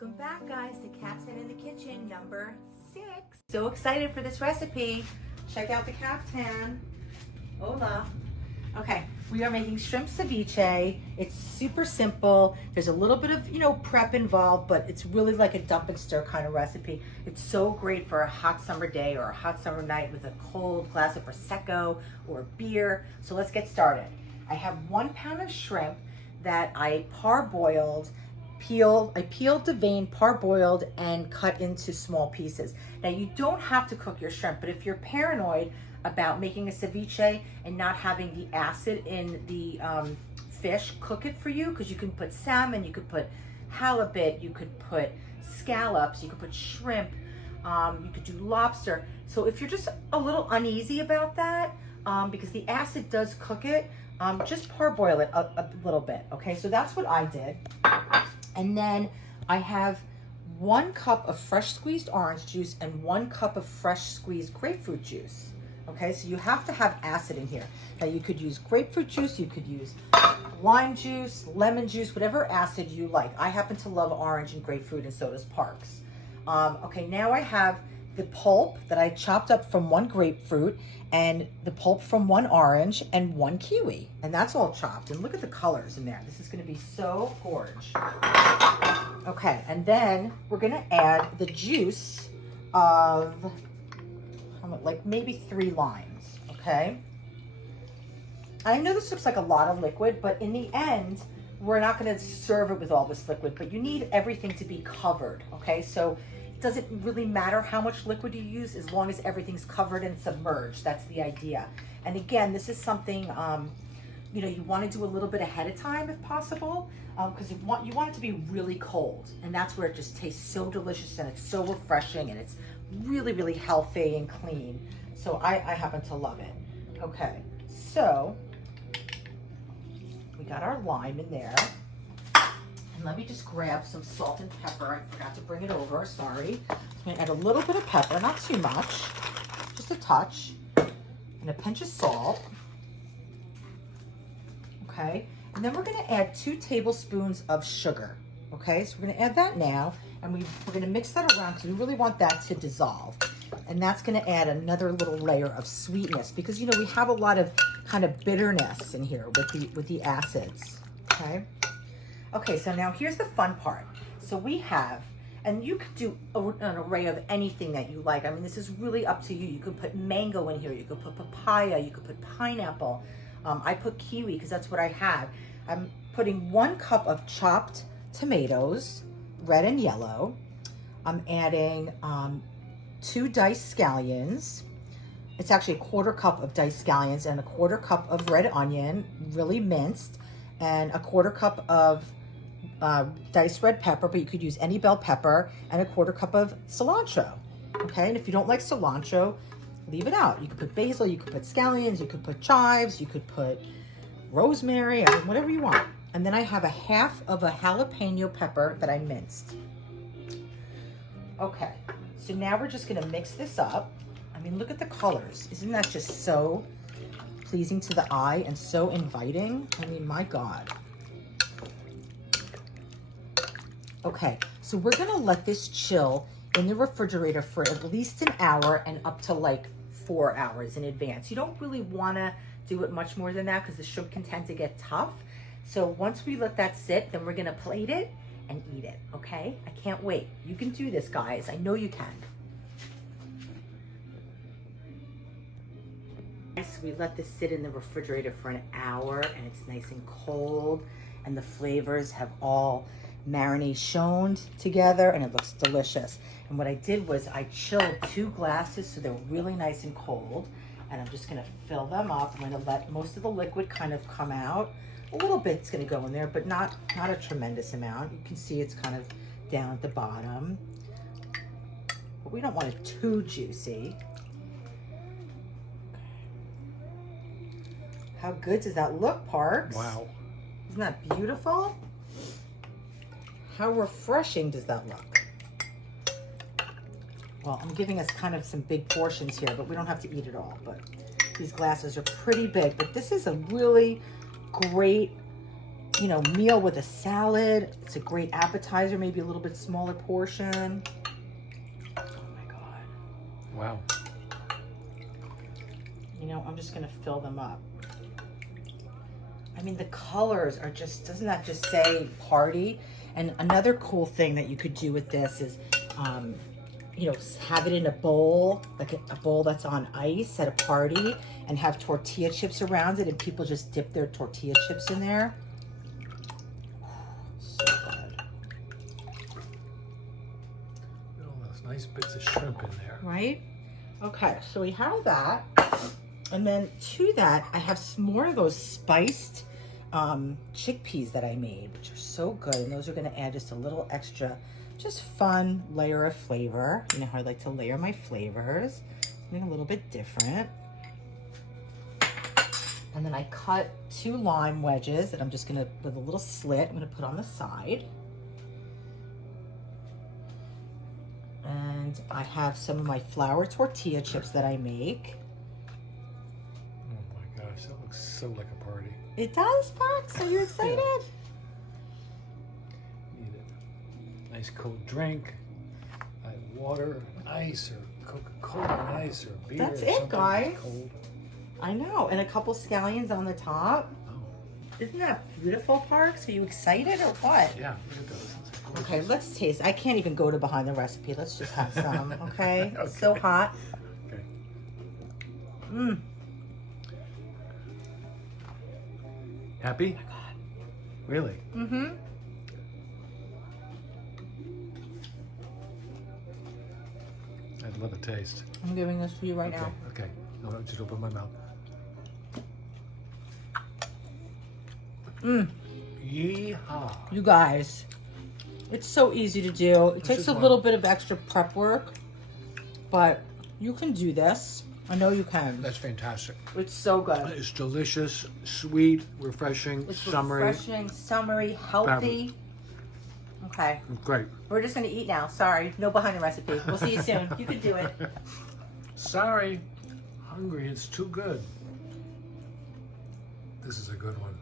Welcome back, guys, to Kaftan in the Kitchen number 6. So excited for this recipe. Check out the Kaftan. Hola. Okay, we are making shrimp ceviche. It's super simple. There's a little bit of, prep involved, but it's really like a dump and stir kind of recipe. It's so great for a hot summer day or a hot summer night with a cold glass of Prosecco or beer. So let's get started. I have 1 pound of shrimp that I parboiled. I peeled the vein, parboiled, and cut into small pieces. Now, you don't have to cook your shrimp, but if you're paranoid about making a ceviche and not having the acid in the fish, cook it for you, because you can put salmon, you could put halibut, you could put scallops, you could put shrimp, you could do lobster. So if you're just a little uneasy about that, because the acid does cook it, just parboil it a little bit, okay? So that's what I did. And then I have 1 cup of fresh squeezed orange juice and 1 cup of fresh squeezed grapefruit juice. Okay, so you have to have acid in here. Now you could use grapefruit juice, you could use lime juice, lemon juice, whatever acid you like. I happen to love orange and grapefruit, and so does Parks. Okay, now I have the pulp that I chopped up from 1 grapefruit and the pulp from 1 orange and 1 kiwi. And that's all chopped. And look at the colors in there. This is gonna be so gorgeous. Okay, and then we're gonna add the juice of, like maybe 3 limes, okay? I know this looks like a lot of liquid, but in the end, we're not gonna serve it with all this liquid, but you need everything to be covered, okay? So it doesn't really matter how much liquid you use as long as everything's covered and submerged. That's the idea. And again, this is something, you wanna do a little bit ahead of time if possible, because you want it to be really cold. And that's where it just tastes so delicious and it's so refreshing and it's really, really healthy and clean. So I happen to love it. Okay, so we got our lime in there. And let me just grab some salt and pepper. I forgot to bring it over, sorry. So I'm gonna add a little bit of pepper, not too much, just a touch, and a pinch of salt. Okay, and then we're gonna add 2 tablespoons of sugar. Okay, so we're gonna add that now, and we're gonna mix that around because we really want that to dissolve. And that's gonna add another little layer of sweetness because we have a lot of kind of bitterness in here with the acids, okay? Okay, so now here's the fun part. So we have, and you could do an array of anything that you like. I mean, this is really up to you. You could put mango in here, you could put papaya, you could put pineapple. I put kiwi because that's what I have. I'm putting 1 cup of chopped tomatoes, red and yellow. I'm adding 2 diced scallions. It's actually a 1/4 cup of diced scallions and a 1/4 cup of red onion, really minced, and a 1/4 cup of diced red pepper, but you could use any bell pepper, and a 1/4 cup of cilantro. Okay, and if you don't like cilantro, leave it out. You could put basil, you could put scallions, you could put chives, you could put rosemary, I mean, whatever you want. And then I have 1/2 of a jalapeno pepper that I minced. Okay, so now we're just gonna mix this up. I mean, look at the colors. Isn't that just so pleasing to the eye and so inviting? I mean, my God. Okay, so we're gonna let this chill in the refrigerator for at least an hour and up to like 4 hours in advance. You don't really wanna do it much more than that because the shrimp can tend to get tough. So once we let that sit, then we're gonna plate it and eat it, okay? I can't wait. You can do this, guys. I know you can. So we let this sit in the refrigerator for an hour and it's nice and cold and the flavors have all marinationed together and it looks delicious. And what I did was I chilled 2 glasses so they're really nice and cold, and I'm just gonna fill them up. I'm gonna let most of the liquid kind of come out. A little bit's gonna go in there, but not a tremendous amount. You can see it's kind of down at the bottom, but we don't want it too juicy. How good does that look, Parks? Wow. Isn't that beautiful? How refreshing does that look? Well, I'm giving us kind of some big portions here, but we don't have to eat it all. But these glasses are pretty big, but this is a really great you know, meal with a salad. It's a great appetizer, maybe a little bit smaller portion. Oh my God. Wow. You know, I'm just gonna fill them up. I mean, the colors are just, doesn't that just say party? And another cool thing that you could do with this is, you know, have it in a bowl, like a bowl that's on ice at a party, and have tortilla chips around it, and people just dip their tortilla chips in there. So good. All those nice bits of shrimp in there. Right? Okay, so we have that. And then to that, I have some more of those spiced chickpeas that I made, which are so good. And those are gonna add just a little extra, just fun layer of flavor. You know how I like to layer my flavors. Something a little bit different. And then I cut 2 lime wedges that I'm just gonna, with a little slit, I'm gonna put on the side. And I have some of my flour tortilla chips that I make. Oh my gosh, that looks so like a party. It does, Fox? Are you excited? Yeah. Need a nice cold drink, water, ice, or Coca-Cola and ice, or beer. That's or it, something guys. Cold. I know, and a couple scallions on the top. Oh. Isn't that beautiful, Parks? Are you excited or what? Yeah, look at those. Okay, let's taste. I can't even go to behind the recipe. Let's just have some, okay? Okay. It's so hot. Okay. Mmm. Happy? Oh my God. Really? Mm-hmm. I'd love a taste. I'm giving this to you right Okay. now. Okay. I'll just open my mouth. Mmm. Yeehaw. You guys, it's so easy to do. It takes a little bit of extra prep work, but you can do this. I know you can. That's fantastic. It's so good. It's delicious, sweet, refreshing, It's summery. refreshing, summery, healthy. Okay. Great. We're just going to eat now. Sorry. No behind the recipe. We'll see you soon. You can do it. Sorry. Hungry. It's too good. This is a good one.